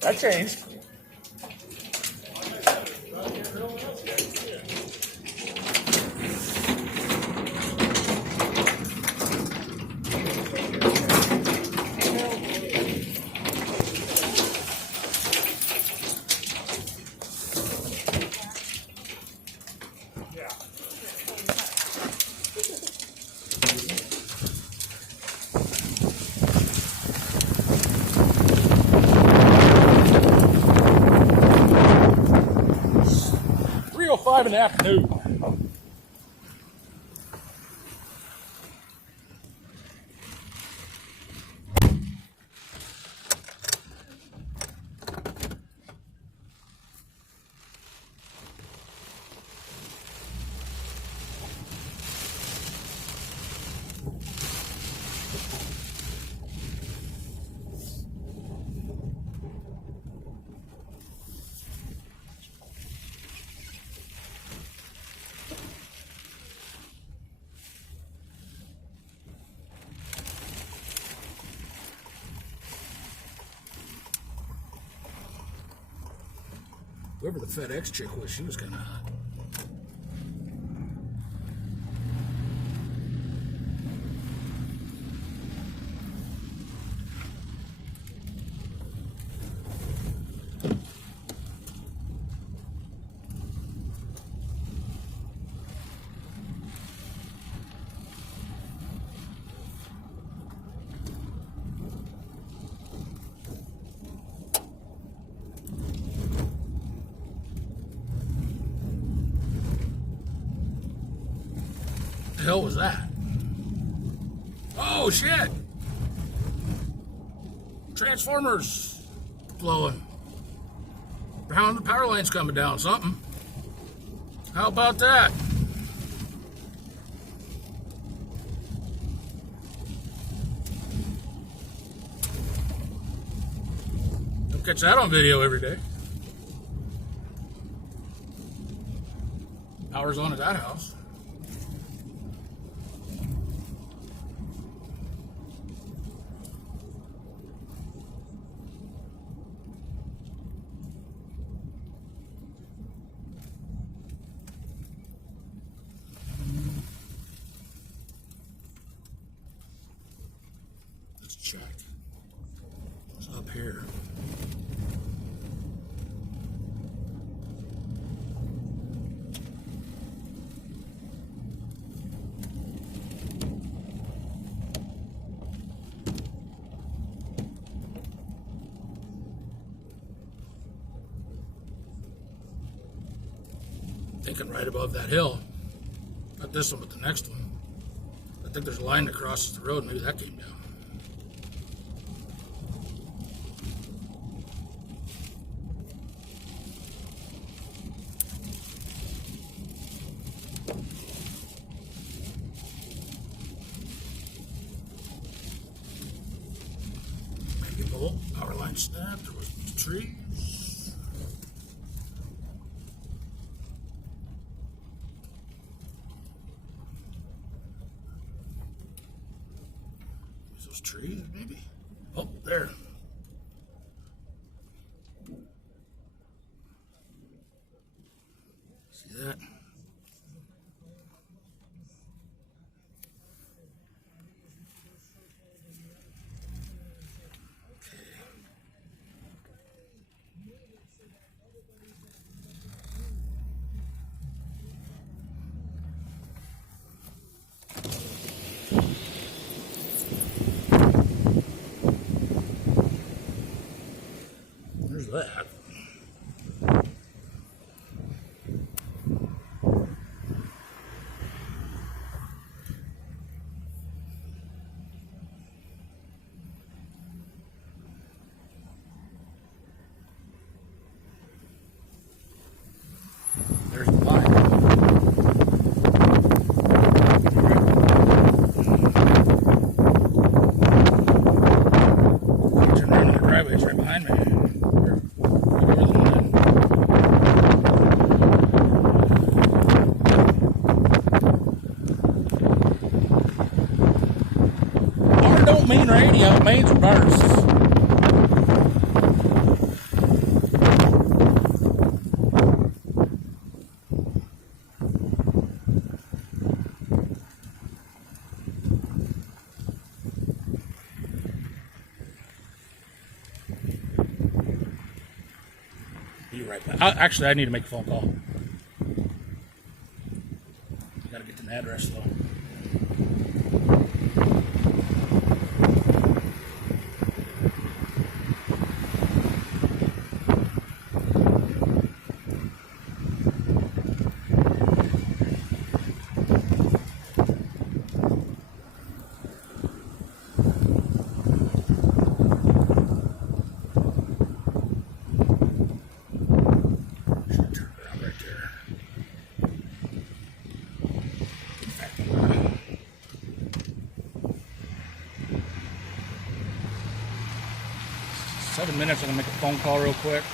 That changed. $3:05 in the afternoon. Whoever the FedEx chick was, she was kind of hot. The hell was that? Oh shit! Transformers blowing. The power line's coming down. Something. How about that? Don't catch that on video every day. Power's on at that house. Let's check. What's up here? Thinking right above that hill. Not this one, but the next one. I think there's a line that crosses the road. Maybe that came down. Maybe the whole power line snapped. There was trees. Those trees, maybe? Oh, there. See that? There's that. There's the line. Turn around in the driveway, it's right behind me. There. radio, mains bursts. Be right back. Actually, I need to make a phone call. Gotta get an address though. Should turn around right there. 7 minutes, I'm gonna make a phone call real quick.